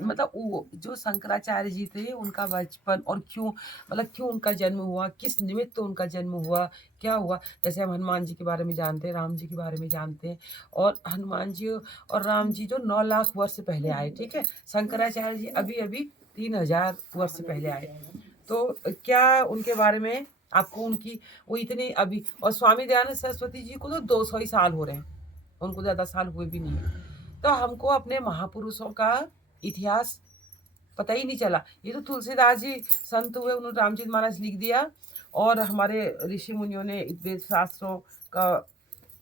मतलब वो जो शंकराचार्य जी थे उनका बचपन और क्यों, मतलब क्यों उनका जन्म हुआ, किस निमित्त उनका जन्म हुआ, क्या हुआ। जैसे हम हनुमान जी के बारे में जानते हैं, राम जी के बारे में जानते हैं। और हनुमान जी और राम जी जो 9 लाख वर्ष पहले आए, ठीक है। शंकराचार्य जी अभी अभी 3000 वर्ष पहले आए। तो क्या उनके बारे में आपको उनकी वो इतनी अभी, और स्वामी दयानंद सरस्वती जी को तो 200 ही साल हो रहे हैं, उनको ज़्यादा साल हुए भी नहीं है। तो हमको अपने महापुरुषों का इतिहास पता ही नहीं चला। ये तो तुलसीदास जी संत हुए, उन्होंने रामचरितमानस लिख दिया, और हमारे ऋषि मुनियों ने वेद शास्त्रों का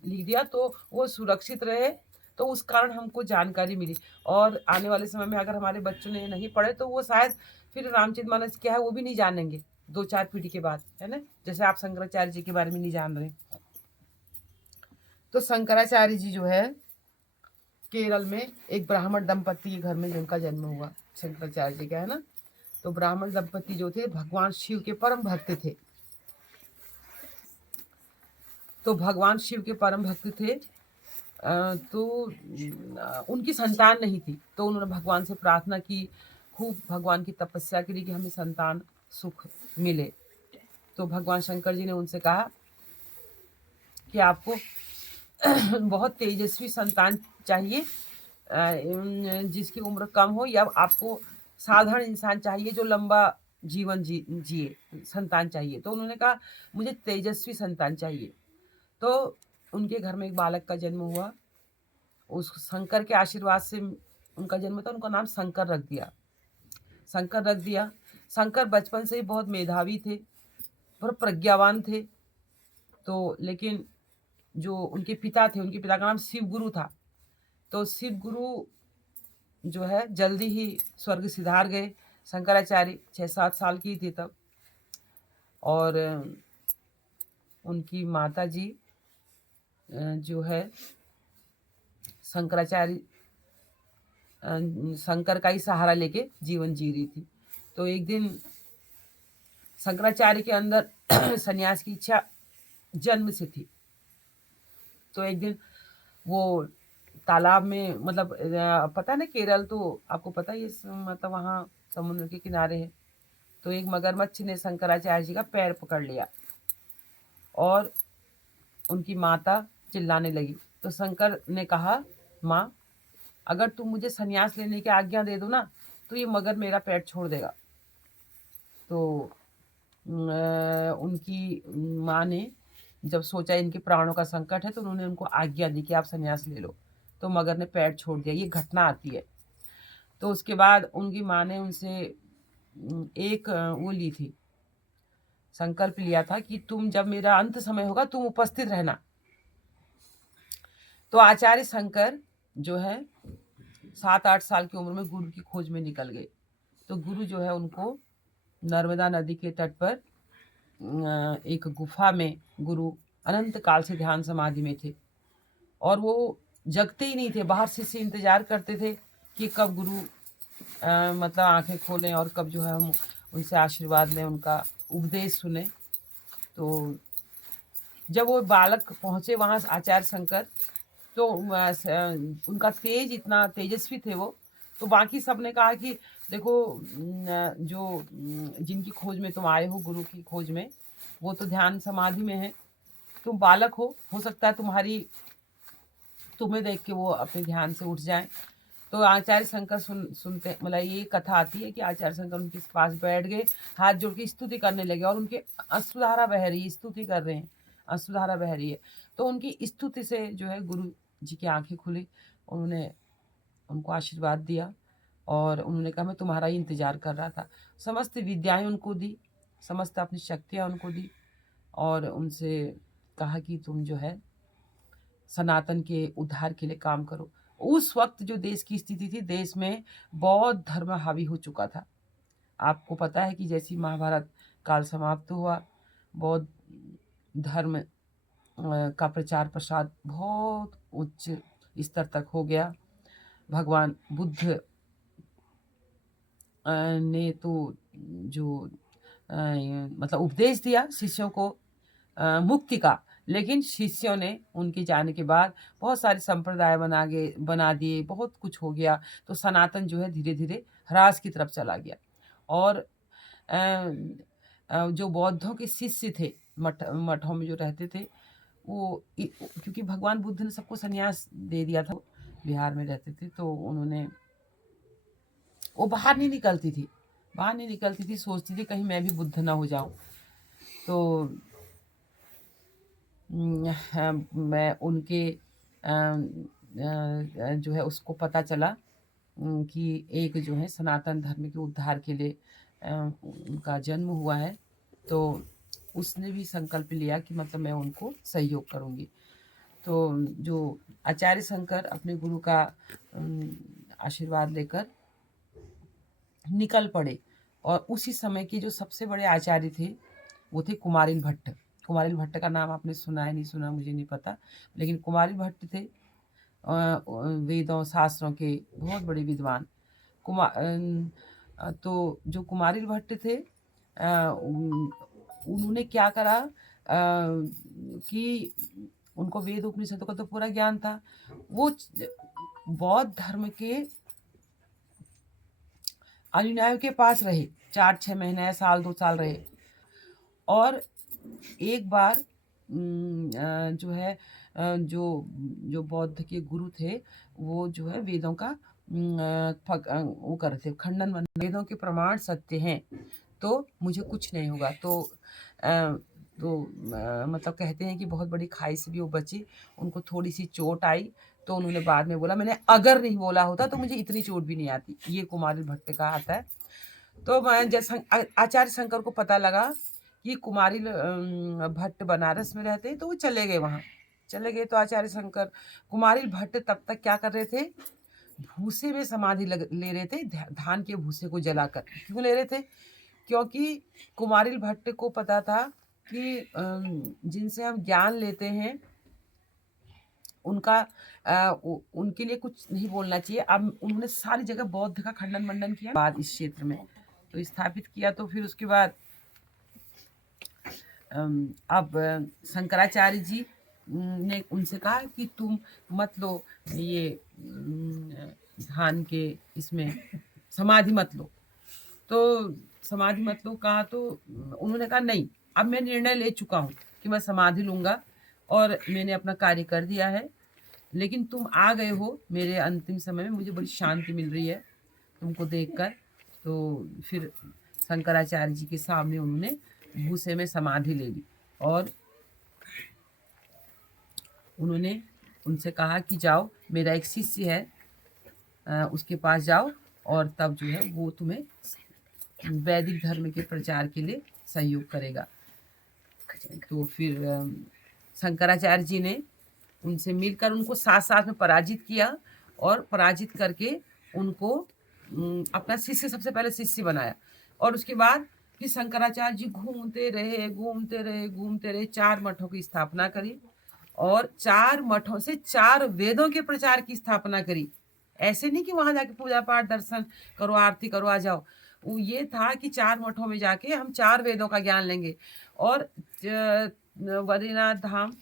लिख दिया, तो वो सुरक्षित रहे। तो उस कारण हमको जानकारी मिली। और आने वाले समय में अगर हमारे बच्चों ने नहीं पढ़े तो वो शायद फिर रामचरितमानस क्या है वो भी नहीं जानेंगे 2-4 पीढ़ी के बाद, है ना। जैसे आप शंकराचार्य जी के बारे में नहीं जान रहे। तो शंकराचार्य जी जो है केरल में एक ब्राह्मण दंपति के घर में जिनका जन्म हुआ, शंकराचार्य जी का, है ना। तो ब्राह्मण दंपति जो थे भगवान शिव के परम भक्त थे। तो भगवान शिव के परम भक्त थे। तो उनकी संतान नहीं थी, तो उन्होंने भगवान से प्रार्थना की, खूब भगवान की तपस्या करी कि हमें संतान सुख मिले। तो भगवान शंकर जी ने उनसे कहा कि आपको बहुत तेजस्वी संतान चाहिए, जिसकी उम्र कम हो, या आपको साधारण इंसान चाहिए जो लंबा जीवन जिए, संतान चाहिए। तो उन्होंने कहा मुझे तेजस्वी संतान चाहिए। तो उनके घर में एक बालक का जन्म हुआ। उस शंकर के आशीर्वाद से उनका जन्म था, उनका नाम शंकर रख दिया। शंकर रख दिया। शंकर बचपन से ही बहुत मेधावी थे, बहुत प्रज्ञावान थे। तो लेकिन जो उनके पिता थे, उनके पिता का नाम शिव गुरु था। तो शिव गुरु जो है जल्दी ही स्वर्ग सिधार गए। शंकराचार्य 6-7 साल की थी तब। और उनकी माता जी जो है शंकराचार्य शंकर का ही सहारा लेके जीवन जी रही थी। तो एक दिन शंकराचार्य के अंदर सन्यास की इच्छा जन्म से थी। तो एक दिन वो तालाब में, मतलब पता है ना केरल तो आपको पता ही है, मतलब वहाँ समुद्र के किनारे है। तो एक मगरमच्छ ने शंकराचार्य जी का पैर पकड़ लिया और उनकी माता चिल्लाने लगी। तो शंकर ने कहा, माँ अगर तुम मुझे संन्यास लेने की आज्ञा दे दो ना, तो ये मगर मेरा पैर छोड़ देगा। तो उनकी माँ ने जब सोचा इनके प्राणों का संकट है, तो उन्होंने उनको आज्ञा दी कि आप संन्यास ले लो। तो मगर ने पैर छोड़ दिया। ये घटना आती है। तो उसके बाद उनकी माँ ने उनसे एक वो ली थी, संकल्प लिया था कि तुम जब मेरा अंत समय होगा तुम उपस्थित रहना। तो आचार्य शंकर जो है 7-8 साल की उम्र में गुरु की खोज में निकल गए। तो गुरु जो है उनको नर्मदा नदी के तट पर एक गुफा में गुरु अनंत काल से ध्यान समाधि में थे। और वो जगते ही नहीं थे, बाहर से इंतजार करते थे कि कब गुरु मतलब आंखें खोलें और कब जो है हम उनसे आशीर्वाद लें, उनका उपदेश सुने। तो जब वो बालक पहुंचे वहां आचार्य शंकर, तो उनका तेज इतना तेजस्वी थे वो। तो बाकी सब ने कहा कि देखो जो जिनकी खोज में तुम आए हो, गुरु की खोज में, वो तो ध्यान समाधि में है। तुम बालक हो सकता है तुम्हें देख के वो अपने ध्यान से उठ जाएं। तो आचार्य शंकर सुनते, मतलब ये कथा आती है कि आचार्य शंकर उनके पास बैठ गए, हाथ जोड़ के स्तुति करने लगे, और उनके अश्रुधारा बह रही है, स्तुति कर रहे हैं, अश्रुधारा बह रही है। तो उनकी स्तुति से जो है गुरु जी की आंखें खुली। उन्होंने उनको आशीर्वाद दिया और उन्होंने कहा मैं तुम्हारा ही इंतजार कर रहा था। समस्त विद्याएं उनको दी, समस्त अपनी शक्तियां उनको दी, और उनसे कहा कि तुम जो है सनातन के उद्धार के लिए काम करो। उस वक्त जो देश की स्थिति थी, देश में बौद्ध धर्म हावी हो चुका था। आपको पता है कि जैसी महाभारत काल समाप्त हुआ, बौद्ध धर्म का प्रचार प्रसार बहुत उच्च स्तर तक हो गया। भगवान बुद्ध ने तो जो मतलब उपदेश दिया शिष्यों को मुक्ति का, लेकिन शिष्यों ने उनके जाने के बाद बहुत सारे संप्रदाय बना दिए, बहुत कुछ हो गया। तो सनातन जो है धीरे-धीरे ह्रास की तरफ चला गया। और अ जो बौद्धों के शिष्य थे, मठों में जो रहते थे, वो क्योंकि भगवान बुद्ध ने सबको संन्यास दे दिया था, बिहार में रहते थे, तो उन्होंने वो बाहर नहीं निकलती थी, सोचती थी कहीं मैं भी बुद्ध ना हो जाऊं। तो मैं उनके जो है उसको पता चला कि एक जो है सनातन धर्म के उद्धार के लिए उनका जन्म हुआ है। तो उसने भी संकल्प लिया कि मतलब मैं उनको सहयोग करूँगी। तो जो आचार्य शंकर अपने गुरु का आशीर्वाद लेकर निकल पड़े। और उसी समय के जो सबसे बड़े आचार्य थे वो थे कुमारिल भट्ट। कुमारिल भट्ट का नाम आपने सुना है नहीं सुना मुझे नहीं पता, लेकिन कुमारिल भट्ट थे वेदों शास्त्रों के बहुत बड़े विद्वान। तो जो कुमारिल भट्ट थे उन्होंने क्या करा कि उनको वेद उपनिषदों का तो पूरा ज्ञान था। वो बौद्ध धर्म के अनुयायियों के पास रहे, 4-6 महीने, साल 2 साल रहे। और एक बार जो है जो बौद्ध के गुरु थे वो जो है वेदों का वो कर रहे थे खंडन मंडन, वेदों के प्रमाण सत्य हैं तो मुझे कुछ नहीं होगा। मतलब कहते हैं कि बहुत बड़ी खाई से भी वो बचे, उनको थोड़ी सी चोट आई तो उन्होंने बाद में बोला मैंने अगर नहीं बोला होता तो मुझे इतनी चोट भी नहीं आती। ये कुमारिल भट्ट का आता है। तो आचार्य शंकर को पता लगा कि कुमारिल भट्ट बनारस में रहते हैं, तो वो चले गए वहाँ। चले गए तो आचार्य शंकर कुमारिल भट्ट तब तक क्या कर रहे थे, भूसे में समाधि ले रहे थे, धान के भूसे को जलाकर। क्यों ले रहे थे? क्योंकि कुमारिल भट्ट को पता था कि जिनसे हम ज्ञान लेते हैं उनका उनके लिए कुछ नहीं बोलना चाहिए। अब उन्होंने सारी जगह बौद्ध का खंडन मंडन किया बाद इस क्षेत्र में तो स्थापित किया। तो फिर उसके बाद अब शंकराचार्य जी ने उनसे कहा कि तुम मत लो ये धान के इसमें समाधि मत लो। तो समाधि मत लो कहा तो उन्होंने कहा नहीं, अब मैं निर्णय ले चुका हूँ कि मैं समाधि लूँगा और मैंने अपना कार्य कर दिया है। लेकिन तुम आ गए हो मेरे अंतिम समय में, मुझे बड़ी शांति मिल रही है तुमको देखकर। तो फिर शंकराचार्य जी के सामने उन्होंने भूसे में समाधि ले ली और उन्होंने उनसे कहा कि जाओ मेरा एक शिष्य है उसके पास जाओ और तब जो है वो तुम्हें वैदिक धर्म के प्रचार के लिए सहयोग करेगा। तो फिर शंकराचार्य जी ने उनसे मिलकर उनको साथ साथ में पराजित किया और पराजित करके उनको अपना शिष्य सबसे पहले शिष्य बनाया। और उसके बाद फिर शंकराचार्य जी घूमते रहे 4 मठों की स्थापना करी और 4 मठों से 4 वेदों के प्रचार की स्थापना करी। ऐसे नहीं कि वहां जाके पूजा पाठ दर्शन करो आरती करो आ जाओ। वो ये था कि 4 मठों में जाके हम 4 वेदों का ज्ञान लेंगे। और बद्रीनाथ धाम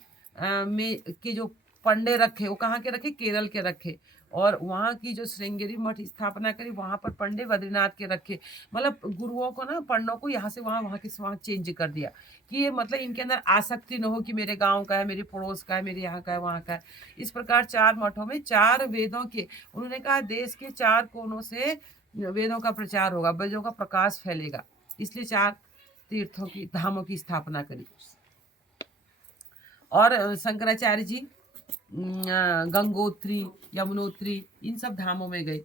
में के जो पंडे रखे वो कहाँ के रखे, केरल के रखे। और वहाँ की जो श्रृंगेरी मठ स्थापना करी वहाँ पर पंडे बद्रीनाथ के रखे। मतलब गुरुओं को ना पंडों को यहाँ से वहाँ के वहाँ चेंज कर दिया कि ये मतलब इनके अंदर आसक्ति न हो कि मेरे गांव का है, मेरे पड़ोस का है, मेरे यहाँ का है, वहाँ का है। इस प्रकार 4 मठों में 4 वेदों के उन्होंने कहा देश के 4 कोनों से वेदों का प्रचार होगा, वेदों का प्रकाश फैलेगा, इसलिए 4 तीर्थों की धामों की स्थापना करी। और शंकराचार्य जी गंगोत्री यमुनोत्री इन सब धामों में गए।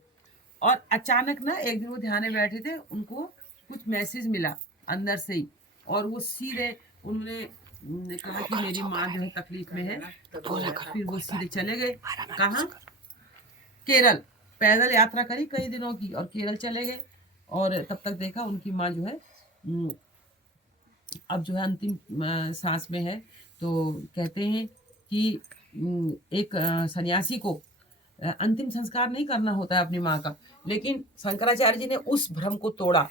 और अचानक ना एक दिन वो ध्यान में बैठे थे, उनको कुछ मैसेज मिला अंदर से ही और वो सीधे उन्होंने कहा कि मेरी माँ जो है तकलीफ में है। तो फिर वो सीधे चले गए कहाँ, केरल। पैदल यात्रा करी कई दिनों की और केरल चले गए। और तब तक देखा उनकी माँ जो है अब जो है अंतिम सांस में है। तो कहते हैं कि एक सन्यासी को अंतिम संस्कार नहीं करना होता है अपनी माँ का, लेकिन शंकराचार्य जी ने उस भ्रम को तोड़ा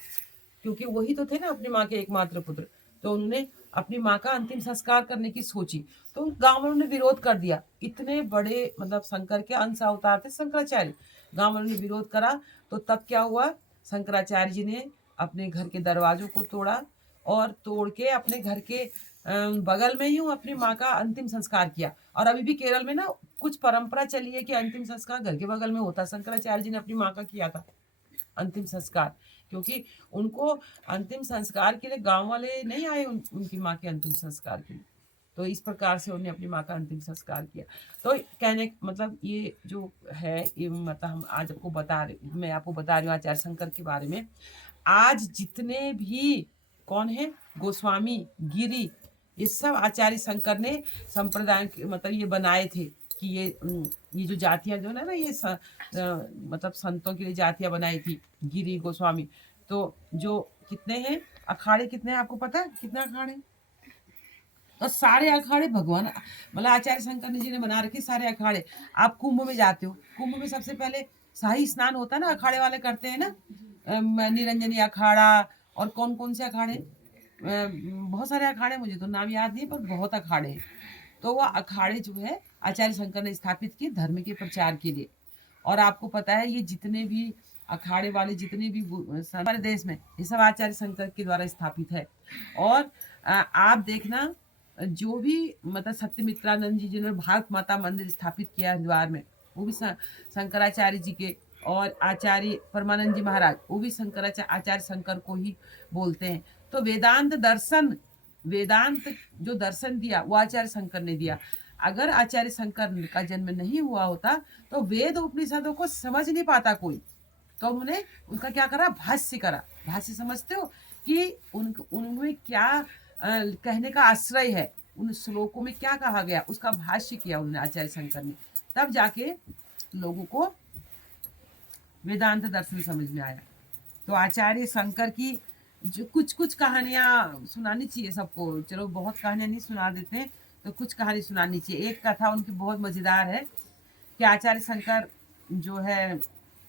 क्योंकि वही तो थे ना अपनी माँ के एकमात्र पुत्र। तो उन्होंने अपनी माँ का अंतिम संस्कार करने की सोची, तो गाँव वालों ने विरोध कर दिया। इतने बड़े मतलब शंकर के अंश अवतार थे शंकराचार्य। गाँव वालों ने विरोध करा, तो तब क्या हुआ, शंकराचार्य जी ने अपने घर के दरवाज़ों को तोड़ा और तोड़ के अपने घर के बगल में ही अपनी माँ का अंतिम संस्कार किया। और अभी भी केरल में ना कुछ परंपरा चली है कि अंतिम संस्कार घर के बगल में होता है। शंकराचार्य जी ने अपनी माँ का किया था अंतिम संस्कार, क्योंकि उनको अंतिम संस्कार के लिए गाँव वाले नहीं आए उनकी माँ के अंतिम संस्कार के लिए। तो इस प्रकार से उन्होंने अपनी माँ का अंतिम संस्कार किया। तो कहने मतलब ये जो है, ये मतलब हम आज आपको बता रहे मैं आपको बता रही हूँ आचार्य शंकर के बारे में। आज जितने भी कौन है, गोस्वामी, गिरी, ये सब आचार्य शंकर ने संप्रदाय मतलब ये बनाए थे कि ये जो जातियाँ जो है ना, ये मतलब संतों के लिए जातियाँ बनाई थी गिरी, गोस्वामी। तो जो कितने हैं अखाड़े, कितने हैं आपको पता है कितने अखाड़े हैं? तो सारे अखाड़े भगवान मतलब आचार्य शंकर जी ने बना रखे सारे अखाड़े। आप कुंभ में जाते हो, कुंभ में सबसे पहले शाही स्नान होता है ना, अखाड़े वाले करते हैं ना। निरंजनी अखाड़ा और कौन कौन से अखाड़े, बहुत सारे अखाड़े, मुझे तो नाम याद नहीं पर बहुत अखाड़े हैं। तो वह अखाड़े जो है आचार्य शंकर ने स्थापित किए धर्म के प्रचार के लिए। और आपको पता है ये जितने भी अखाड़े वाले जितने भी हमारे देश में, ये सब आचार्य शंकर के द्वारा स्थापित है। और आप देखना, जो भी मतलब सत्यमित्रानंद जी जिन्होंने भारत माता मंदिर स्थापित किया हरिद्वार में, वो भी शंकराचार्य जी के, और आचार्य परमानंद जी महाराज, वो भी शंकराचार्य आचार्य शंकर को ही बोलते हैं। तो वेदांत जो दर्शन दिया वो आचार्य शंकर ने दिया। अगर आचार्य शंकर का जन्म नहीं हुआ होता तो वेद उपनिषदों को समझ नहीं पाता कोई। तो उन्होंने उनका क्या करा, भाष्य करा। भाष्य समझते हो कि उनमें क्या कहने का आश्रय है, उन श्लोकों में क्या कहा गया, उसका भाष्य किया उन्होंने आचार्य शंकर ने। तब जाके लोगों को वेदांत दर्शन समझ में आया। तो आचार्य शंकर की जो कुछ कुछ कहानियां सुनानी चाहिए सबको। चलो बहुत कहानियां नहीं सुना देते हैं, तो कुछ कहानी सुनानी चाहिए। एक कथा उनकी बहुत मजेदार है कि आचार्य शंकर जो है,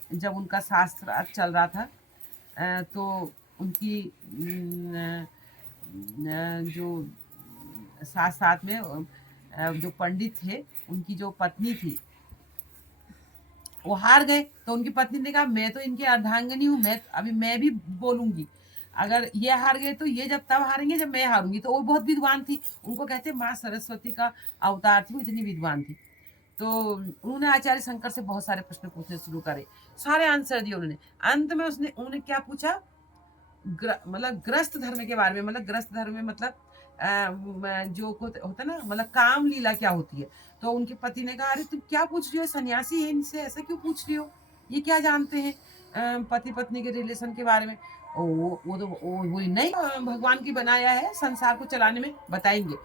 जब उनका शास्त्र चल रहा था, तो उनकी जो साथ साथ में जो पंडित थे, उनकी जो पत्नी थी, वो हार गए। तो उनकी पत्नी ने कहा मैं तो इनकी अर्धांगिनी हूँ, मैं भी बोलूंगी। अगर ये हार गए तो ये जब तब हारेंगे जब मैं हारूंगी। तो वो बहुत विद्वान थी, उनको कहते माँ सरस्वती का अवतार थी, वो इतनी विद्वान थी। तो उन्होंने आचार्य शंकर से बहुत सारे प्रश्न पूछने शुरू करे, सारे आंसर दिए उन्होंने। अंत में उन्होंने क्या पूछा, मतलब ग्रस्त धर्म के बारे में। मतलब ग्रस्त धर्म में मतलब जो होता है ना, मतलब काम लीला क्या होती है। तो उनके पति ने कहा अरे तुम क्या पूछ रही हो, सन्यासी है, इनसे ऐसा क्यों पूछ रही हो, ये क्या जानते हैं पति पत्नी के रिलेशन के बारे में। वो तो वो नहीं, भगवान की बनाया है, संसार को चलाने में बताएंगे।